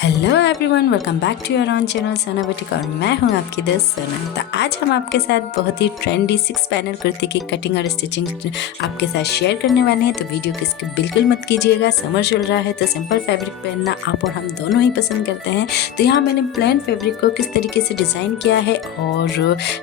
Hello everyone, welcome back to your own channel Sona boutique और मैं हूं आपकी दोस्त सोना। तो आज हम आपके साथ बहुत ही ट्रेंडी 6 पैनल कुर्ती की कटिंग और स्टिचिंग आपके साथ शेयर करने वाले हैं। तो वीडियो को स्किप बिल्कुल मत कीजिएगा। समर चल रहा है तो सिंपल फैब्रिक पहनना आप और हम दोनों ही पसंद करते हैं। तो यहाँ मैंने प्लेन फैब्रिक को किस तरीके से डिज़ाइन किया है और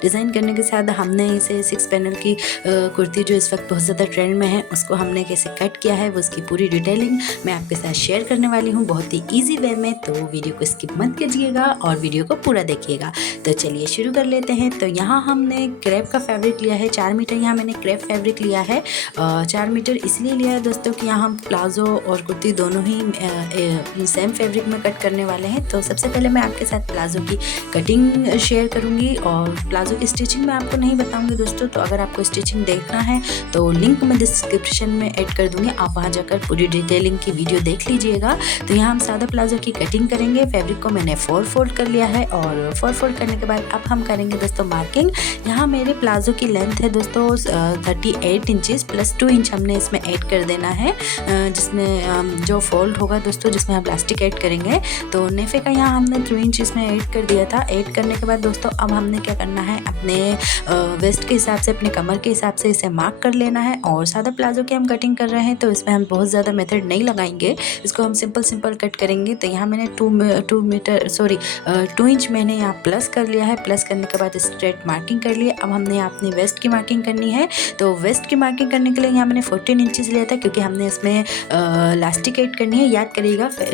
डिज़ाइन करने के साथ हमने इसे 6 पैनल की कुर्ती जो इस वक्त बहुत ज़्यादा ट्रेंड में है उसको हमने कैसे कट किया है वो उसकी पूरी डिटेलिंग मैं आपके साथ शेयर करने वाली हूँ बहुत ही ईजी वे में। तो वीडियो को स्किप मत कीजिएगा और वीडियो को पूरा देखिएगा। तो चलिए शुरू कर लेते हैं। तो यहाँ हमने क्रेप का फैब्रिक लिया है 4 मीटर। यहाँ मैंने क्रेप फैब्रिक लिया है 4 मीटर इसलिए लिया है दोस्तों कि यहाँ हम प्लाजो और कुर्ती दोनों ही सेम फैब्रिक में कट करने वाले हैं। तो सबसे पहले मैं आपके साथ प्लाजो की कटिंग शेयर करूँगी और प्लाजो की स्टिचिंग मैं आपको नहीं बताऊँगी दोस्तों। तो अगर आपको स्टिचिंग देखना है तो लिंक मैं डिस्क्रिप्शन में ऐड कर दूँगी, आप वहाँ जाकर पूरी डिटेलिंग की वीडियो देख लीजिएगा। तो यहाँ हम सादा प्लाजो की कटिंग करेंगे। फैब्रिक को मैंने 4 फोल्ड कर लिया है और 4 फोल्ड करने के बाद अब हम करेंगे दोस्तों मार्किंग। यहाँ मेरे प्लाजो की लेंथ है दोस्तों 38 इंचेस प्लस 2 इंच हमने इसमें ऐड कर देना है, जिसमें जो फोल्ड होगा दोस्तों जिसमें हम प्लास्टिक ऐड करेंगे। तो नेफे का यहाँ हमने 3 इंच इसमें ऐड कर दिया था। ऐड करने के बाद दोस्तों अब हमने क्या करना है, अपने वेस्ट के हिसाब से अपने कमर के हिसाब से इसे मार्क कर लेना है। और सादा प्लाजो की हम कटिंग कर रहे हैं तो इसमें हम बहुत ज़्यादा मेथड नहीं लगाएंगे, इसको हम सिंपल कट करेंगे। तो यहाँ मैंने 2 इंच मैंने यहाँ प्लस कर लिया है। प्लस करने के बाद स्ट्रेट मार्किंग कर लिया। अब हमने यहाँ अपनी वेस्ट की मार्किंग करनी है। तो वेस्ट की मार्किंग करने के लिए यहाँ मैंने 14 इंचेस लिया था क्योंकि हमने इसमें लास्टिक ऐड करनी है।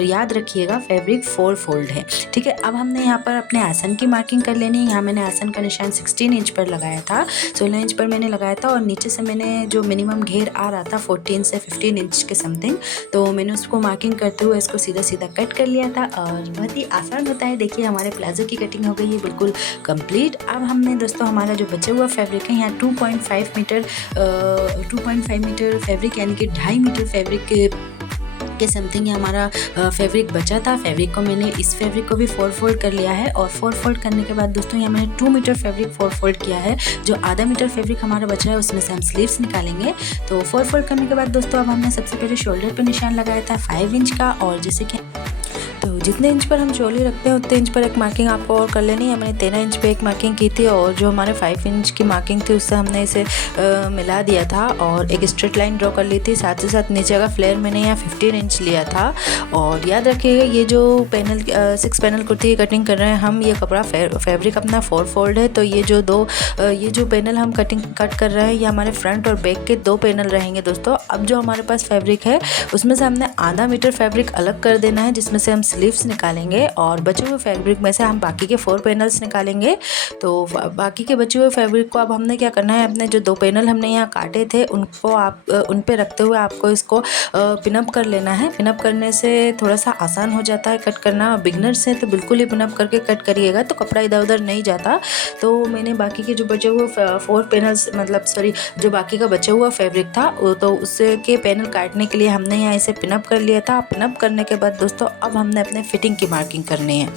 याद रखिएगा फैब्रिक 4 फोल्ड है, ठीक है। अब हमने यहाँ पर अपने आसन की मार्किंग कर लेनी है। यहाँ मैंने आसन का निशान 16 इंच पर लगाया था, 16 इंच पर मैंने लगाया था और नीचे से मैंने जो मिनिमम घेर आ रहा था 14 से 15 इंच के समथिंग, तो मैंने उसको मार्किंग करते हुए इसको सीधा कट कर लिया था और बहुत ही आसान होता है। देखिए हमारे प्लाजो की कटिंग हो गई है बिल्कुल कंप्लीट। अब हमने दोस्तों हमारा जो बचा हुआ फैब्रिक है यहाँ 2.5 मीटर फैब्रिक यानी कि 2.5 मीटर फैब्रिक के समथिंग हमारा फैब्रिक बचा था। फैब्रिक को मैंने इस फैब्रिक को भी 4 फोल्ड कर लिया है और 4 फोल्ड करने के बाद दोस्तों यहाँ मैंने 2 मीटर फैब्रिक 4 फोल्ड किया है। जो आधा मीटर फैब्रिक हमारा बचा है उसमें से हम स्लीव्स निकालेंगे। तो 4 फोल्ड करने के बाद दोस्तों अब हमने सबसे पहले शोल्डर पे निशान लगाया था 5 इंच का, और जैसे कि तो जितने इंच पर हम चोली रखते हैं उतने इंच पर एक मार्किंग आपको और कर लेनी है। मैंने 13 इंच पे एक मार्किंग की थी और जो हमारे 5 इंच की मार्किंग थी उससे हमने इसे मिला दिया था और एक स्ट्रेट लाइन ड्रॉ कर ली थी। साथ ही साथ नीचे का फ्लेयर मैंने यहाँ 15 इंच लिया था। और याद रखिएगा ये जो 6 पैनल कुर्ती की कटिंग कर रहे हैं हम, ये कपड़ा फैब्रिक अपना 4 फोल्ड है। तो ये जो पैनल हम कट कर रहे हैं ये हमारे फ्रंट और बैक के 2 पैनल रहेंगे दोस्तों। अब जो हमारे पास फैब्रिक है उसमें से हमने आधा मीटर फैब्रिक अलग कर देना है जिसमें से हम स्लीव्स निकालेंगे और बचे हुए फैब्रिक में से हम बाकी के 4 पैनल्स निकालेंगे। तो बाकी के बचे हुए फैब्रिक को अब हमने क्या करना है, अपने जो 2 पैनल हमने यहाँ काटे थे उनको उन पे रखते हुए आपको इसको पिनअप कर लेना है। पिनअप करने से थोड़ा सा आसान हो जाता है कट करना। बिगनर्स है तो बिल्कुल ही पिनअप करके कट करिएगा तो कपड़ा इधर उधर नहीं जाता। तो मैंने बाकी के जो बचे हुए 4 पैनल्स जो बाकी का बचा हुआ फैब्रिक था तो उससे के पैनल काटने के लिए हमने यहाँ इसे पिनअप कर लिया था। पिनअप करने के बाद दोस्तों अब हमने अपने फिटिंग की मार्किंग करनी है।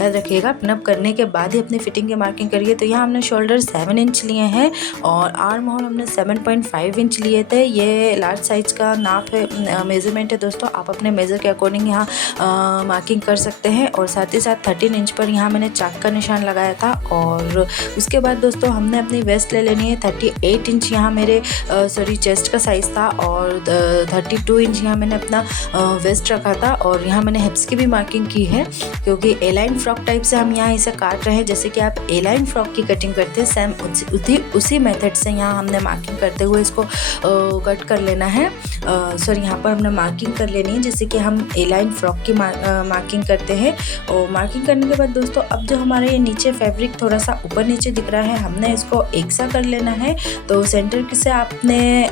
याद रखिएगा पिनअप करने के बाद ही अपनी फिटिंग की मार्किंग करिए। तो यहाँ हमने शोल्डर 7 इंच लिए हैं और आर्म होल हमने 7.5 इंच लिए थे। ये लार्ज साइज का नाप है, मेजरमेंट है दोस्तों। आप अपने मेजर के अकॉर्डिंग यहाँ मार्किंग कर सकते हैं। और साथ ही साथ 13 इंच पर यहाँ मैंने चाक का निशान लगाया था। और उसके बाद दोस्तों हमने अपनी वेस्ट ले लेनी है। 38 इंच यहाँ मेरे चेस्ट का साइज़ था और 32 इंच यहाँ मैंने अपना वेस्ट रखा था। और यहाँ मैंने हिप्स की भी मार्किंग की है क्योंकि ए लाइन फ्रॉक टाइप से हम यहाँ इसे काट रहे हैं। जैसे कि आप ए लाइन फ्रॉक की कटिंग करते हैं सेम उसी मेथड से यहाँ हमने मार्किंग करते हुए इसको कट कर लेना है। यहाँ पर हमने मार्किंग कर लेनी है जैसे कि हम ए लाइन फ्रॉक की मार्किंग करते हैं। और मार्किंग करने के बाद दोस्तों अब जो हमारे ये नीचे फैब्रिक थोड़ा सा ऊपर नीचे दिख रहा है हमने इसको एक सा कर लेना है। तो सेंटर से आपने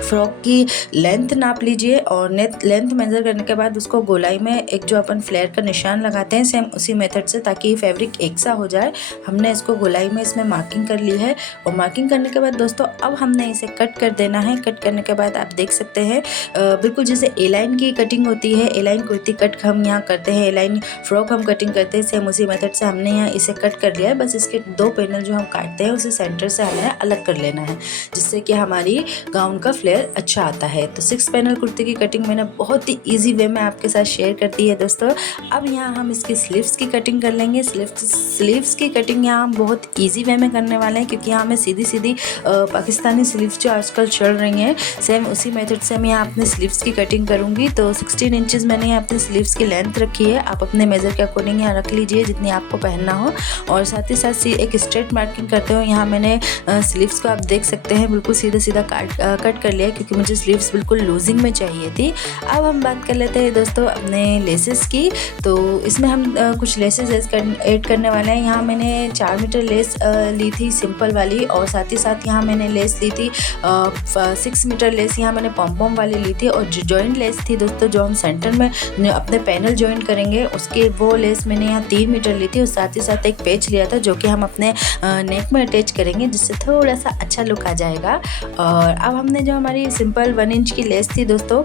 फ्रॉक की लेंथ नाप लीजिए और लेंथ मेज़र करने के बाद उसको गोलाई में एक जो अपन फ्लेयर का निशान लगाते हैं सेम उसी मेथड से, ताकि फैब्रिक एक सा हो जाए। हमने इसको गोलाई में इसमें मार्किंग कर ली है। और मार्किंग करने के बाद दोस्तों अब हमने इसे कट कर देना है। कट करने के बाद आप देख सकते हैं बिल्कुल जैसे ए लाइन की कटिंग होती है, ए लाइन कुर्ती कट हम यहाँ करते हैं, ए लाइन फ्रॉक हम कटिंग करते हैं, सेम उसी मेथड से हमने यहाँ इसे कट कर लिया है। बस इसके 2 पैनल जो हम काटते हैं उसे सेंटर से हमें अलग कर लेना है जिससे कि हमारी गाउन का फ्लेयर फ्लेयर अच्छा आता है। तो 6 पैनल कुर्ती की कटिंग मैंने बहुत ही ईजी वे में आपके साथ शेयर कर दी है दोस्तों। अब यहाँ हम इसकी स्लीव्स की कटिंग कर लेंगे। स्लीव्स की कटिंग यहाँ हम बहुत ईजी वे में करने वाले हैं, क्योंकि यहाँ मैं सीधी पाकिस्तानी स्लीव्स जो आजकल चल रही हैं, सेम उसी मेथड से मैं यहाँ अपने स्लीव्स की कटिंग करूँगी। तो 16 इंचज़ मैंने यहाँ अपने स्लीव्स की लेंथ रखी है। आप अपने मेज़र के अकॉर्डिंग यहाँ रख लीजिए जितनी आपको पहनना हो। और साथ ही साथ एक स्ट्रेट मार्किंग करते हुए यहाँ मैंने स्लीव्स को आप देख सकते हैं बिल्कुल सीधा कट कर लिया, क्योंकि मुझे स्लीव्स बिल्कुल लूजिंग में चाहिए थी। अब हम बात कर लेते हैं दोस्तों अपने लेसेस की। तो इसमें हम कुछ लेसेस ऐड करने वाले हैं। यहाँ मैंने 4 मीटर लेस ली थी सिंपल वाली, और साथ ही साथ यहाँ मैंने लेस ली थी 6 मीटर लेस यहाँ मैंने पॉम वाली ली थी। और जो जॉइंट लेस थी दोस्तों, जो हम सेंटर में अपने पैनल जॉइंट करेंगे उसके, वो लेस मैंने यहाँ 3 मीटर ली थी। और साथ ही साथ एक पेच लिया था जो कि हम अपने नेक में अटैच करेंगे, जिससे थोड़ा सा अच्छा लुक आ जाएगा। और अब हमने जो हमारी सिंपल 1 इंच की लेस थी दोस्तों,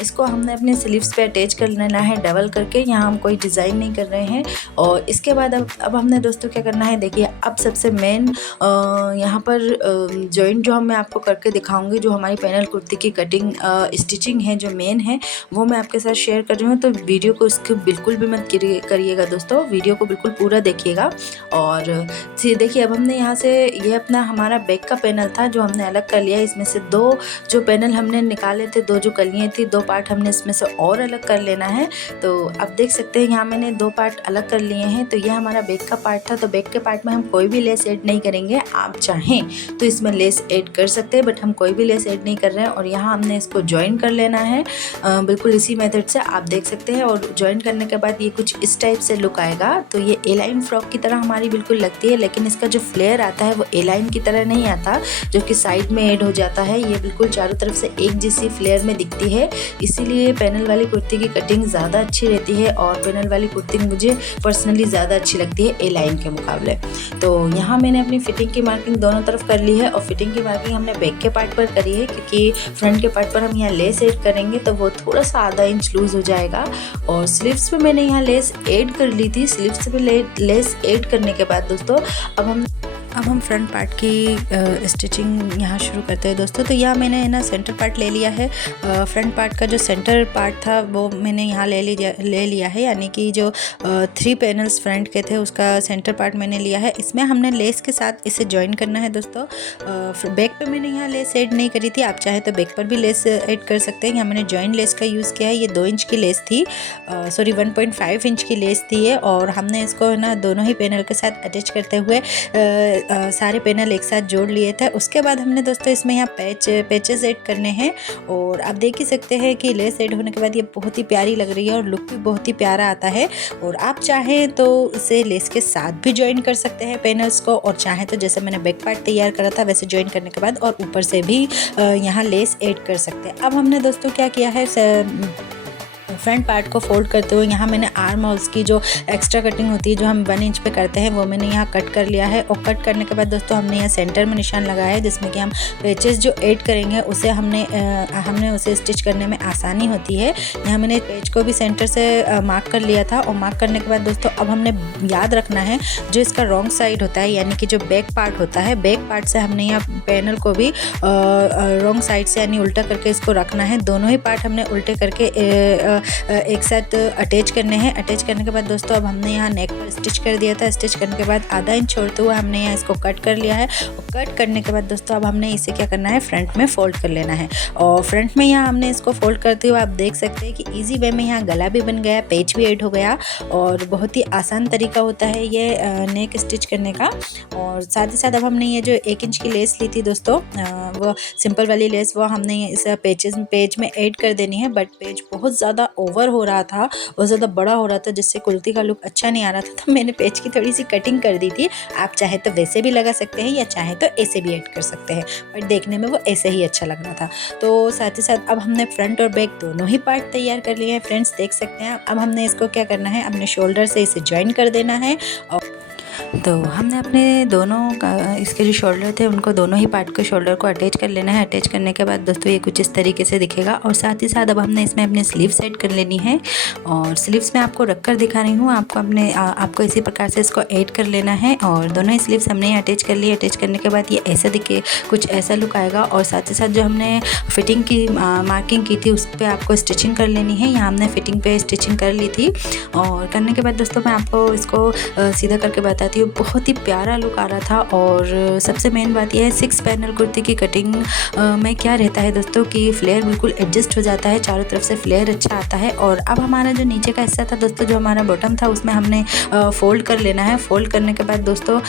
इसको हमने अपने स्लीव्स पे अटैच कर लेना है डबल करके। यहाँ हम कोई डिज़ाइन नहीं कर रहे हैं। और इसके बाद अब हमने दोस्तों क्या करना है, देखिए अब सबसे मेन यहाँ पर जॉइंट जो मैं आपको करके दिखाऊंगी, जो हमारी पैनल कुर्ती की कटिंग स्टिचिंग है जो मेन है, वो मैं आपके साथ शेयर कर रही हूँ। तो वीडियो को इसको बिल्कुल भी मत करिएगा दोस्तों, वीडियो को बिल्कुल पूरा देखिएगा। और देखिए अब हमने यहाँ से ये अपना हमारा बैक का पैनल था जो हमने अलग कर लिया। इसमें से 2 जो पैनल हमने निकाले थे, 2 जो कलियाँ थी, 2 पार्ट हमने इसमें से और अलग कर लेना है। तो अब देख सकते हैं यहाँ मैंने 2 पार्ट अलग कर लिए हैं। तो ये हमारा बैक का पार्ट था। तो बैक के पार्ट में हम कोई भी लेस ऐड नहीं करेंगे। आप चाहें तो इसमें लेस ऐड कर सकते हैं, बट हम कोई भी लेस ऐड नहीं कर रहे हैं। और यहाँ हमने इसको ज्वाइन कर लेना है बिल्कुल इसी मेथड से, आप देख सकते हैं। और ज्वाइन करने के बाद ये कुछ इस टाइप से लुक आएगा। तो ये ए लाइन फ्रॉक की तरह हमारी बिल्कुल लगती है, लेकिन इसका जो फ्लेयर आता है वो ए लाइन की तरह नहीं आता, जो कि साइड में ऐड हो जाता है। ये बिल्कुल चारों तरफ से एक जैसी फ्लेयर में दिखती है, इसीलिए पैनल वाली कुर्ती की कटिंग ज़्यादा अच्छी रहती है। और पैनल वाली कुर्ती मुझे पर्सनली ज़्यादा अच्छी लगती है ए लाइन के मुकाबले। तो यहाँ मैंने अपनी फिटिंग की मार्किंग दोनों तरफ कर ली है। और फिटिंग की मार्किंग हमने बैक के पार्ट पर करी है, क्योंकि फ्रंट के पार्ट पर हम यहाँ लेस ऐड करेंगे तो वो थोड़ा सा आधा इंच लूज़ हो जाएगा। और स्लीव्स पे मैंने यहाँ लेस ऐड कर ली थी। स्लीव्स पे लेस ऐड करने के बाद दोस्तों अब हम फ्रंट पार्ट की स्टिचिंग यहाँ शुरू करते हैं दोस्तों। तो यहाँ मैंने ना सेंटर पार्ट ले लिया है। फ्रंट पार्ट का जो सेंटर पार्ट था वो मैंने यहाँ ले लिया है, यानी कि जो 3 पैनल्स फ्रंट के थे उसका सेंटर पार्ट मैंने लिया है। इसमें हमने लेस के साथ इसे जॉइन करना है दोस्तों। बैक पे मैंने यहाँ लेस ऐड नहीं करी थी, आप चाहे तो बैक पर भी लेस ऐड कर सकते हैं। यहाँ मैंने जॉइन लेस का यूज़ किया है। ये 2 इंच की लेस थी, 1.5 इंच की लेस थी ये। और हमने इसको ना दोनों ही पैनल के साथ अटैच करते हुए सारे पैनल एक साथ जोड़ लिए थे। उसके बाद हमने दोस्तों इसमें यहाँ पैचेस ऐड करने हैं। और आप देख ही सकते हैं कि लेस ऐड होने के बाद ये बहुत ही प्यारी लग रही है और लुक भी बहुत ही प्यारा आता है। और आप चाहें तो इसे लेस के साथ भी ज्वाइन कर सकते हैं पैनल्स को, और चाहें तो जैसे मैंने बैक पार्ट तैयार करा था वैसे ज्वाइन करने के बाद और ऊपर से भी यहाँ लेस ऐड कर सकते हैं। अब हमने दोस्तों क्या किया है, फ्रंट पार्ट को फोल्ड करते हुए यहाँ मैंने आर्म होल्स की जो एक्स्ट्रा कटिंग होती है जो हम 1 इंच पे करते हैं वो मैंने यहाँ कट कर लिया है। और कट करने के बाद दोस्तों हमने यहाँ सेंटर में निशान लगाया है, जिसमें कि हम पेचेस जो ऐड करेंगे उसे हमने उसे स्टिच करने में आसानी होती है। यहाँ मैंने पेज को भी सेंटर से मार्क कर लिया था। और मार्क करने के बाद दोस्तों अब हमने याद रखना है जो इसका रॉन्ग साइड होता है, यानी कि जो बैक पार्ट होता है, बैक पार्ट से हमने यहाँ पैनल को भी रॉन्ग साइड से यानी उल्टा करके इसको रखना है। दोनों ही पार्ट हमने उल्टे करके एक साथ अटैच करने हैं। अटैच करने के बाद दोस्तों अब हमने यहाँ नेक पर स्टिच कर दिया था। स्टिच करने के बाद आधा इंच छोड़ते हुए हमने यहाँ इसको कट कर लिया है। और कट करने के बाद दोस्तों अब हमने इसे क्या करना है, फ्रंट में फोल्ड कर लेना है। और फ्रंट में यहाँ हमने इसको फोल्ड करते हुए आप देख सकते हैं कि ईजी वे में यहाँ गला भी बन गया, पेच भी ऐड हो गया और बहुत ही आसान तरीका होता है ये नेक स्टिच करने का। और साथ ही साथ अब हमने ये जो 1 इंच की लेस ली थी दोस्तों, वो सिंपल वाली लेस, वो हमने इस पेज में ऐड कर देनी है। बट पेज बहुत ज़्यादा ओवर हो रहा था, बहुत ज़्यादा बड़ा हो रहा था, जिससे कुर्ती का लुक अच्छा नहीं आ रहा था। तो मैंने पेज की थोड़ी सी कटिंग कर दी थी। आप चाहे तो वैसे भी लगा सकते हैं या चाहे तो ऐसे भी ऐड कर सकते हैं, बट देखने में वो ऐसे ही अच्छा लग रहा था। तो साथ ही साथ अब हमने फ्रंट और बैक दोनों ही पार्ट तैयार कर लिए हैं फ्रेंड्स, देख सकते हैं। अब हमने इसको क्या करना है, अपने शोल्डर से इसे ज्वाइन कर देना है। तो हमने अपने दोनों इसके जो शोल्डर थे उनको दोनों ही पार्ट के शोल्डर को अटैच कर लेना है। अटैच करने के बाद दोस्तों ये कुछ इस तरीके से दिखेगा और साथ ही साथ अब हमने इसमें अपनी स्लीव सेट कर लेनी है और स्लीव्स में आपको रख कर दिखा रही हूँ। आपको इसी प्रकार से इसको ऐड कर लेना है और दोनों ही स्लीव्स हमने अटैच कर ली। अटैच करने के बाद ये ऐसा दिखे, कुछ ऐसा लुक आएगा और साथ ही साथ जो हमने फिटिंग की मार्किंग की थी उस पर आपको स्टिचिंग कर लेनी है। यहाँ हमने फिटिंग पे स्टिचिंग कर ली थी और करने के बाद दोस्तों मैं आपको इसको सीधा करके बताती हूँ। बहुत ही प्यारा लुक आ रहा था और सबसे मेन बात यह है 6 पैनल कुर्ती की कटिंग में क्या रहता है दोस्तों कि फ्लेयर बिल्कुल एडजस्ट हो जाता है, चारों तरफ से फ्लेयर अच्छा आता है। और अब हमारा जो नीचे का हिस्सा था दोस्तों, जो हमारा बॉटम था उसमें हमने फोल्ड कर लेना है। फोल्ड करने के बाद दोस्तों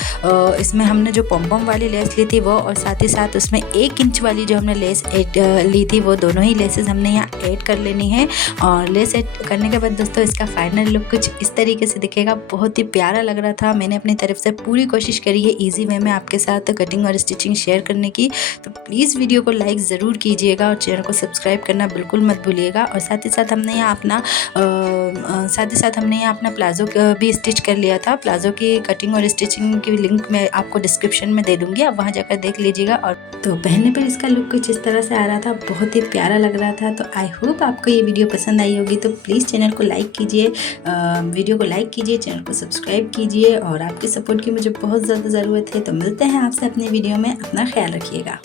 इसमें हमने जो पॉम वाली लेस ली थी वो और साथ ही साथ उसमें 1 इंच वाली जो हमने लेस ली थी वो दोनों ही लेसेस हमने यहाँ ऐड कर लेनी है। और लेस ऐड करने के बाद दोस्तों इसका फाइनल लुक कुछ इस तरीके से दिखेगा। बहुत ही प्यारा लग रहा था। मैंने अपनी तरफ से पूरी कोशिश करी है ईजी वे में आपके साथ कटिंग और स्टिचिंग शेयर करने की। तो प्लीज़ वीडियो को लाइक ज़रूर कीजिएगा और चैनल को सब्सक्राइब करना बिल्कुल मत भूलिएगा। और साथ ही साथ हमने यहाँ अपना प्लाज़ो भी स्टिच कर लिया था। प्लाज़ो की कटिंग और स्टिचिंग की लिंक मैं आपको डिस्क्रिप्शन में दे दूँगी, आप वहाँ जाकर देख लीजिएगा। और तो पहनने पर इसका लुक कुछ इस तरह से आ रहा था, बहुत ही प्यारा लग रहा था। तो आई होप आपको ये वीडियो पसंद आई होगी। तो प्लीज़ चैनल को लाइक कीजिए, वीडियो को लाइक कीजिए, चैनल को सब्सक्राइब कीजिए और आपकी सपोर्ट की मुझे बहुत ज़्यादा ज़रूरत है। तो मिलते हैं आपसे अपने वीडियो में, अपना ख्याल रखिएगा।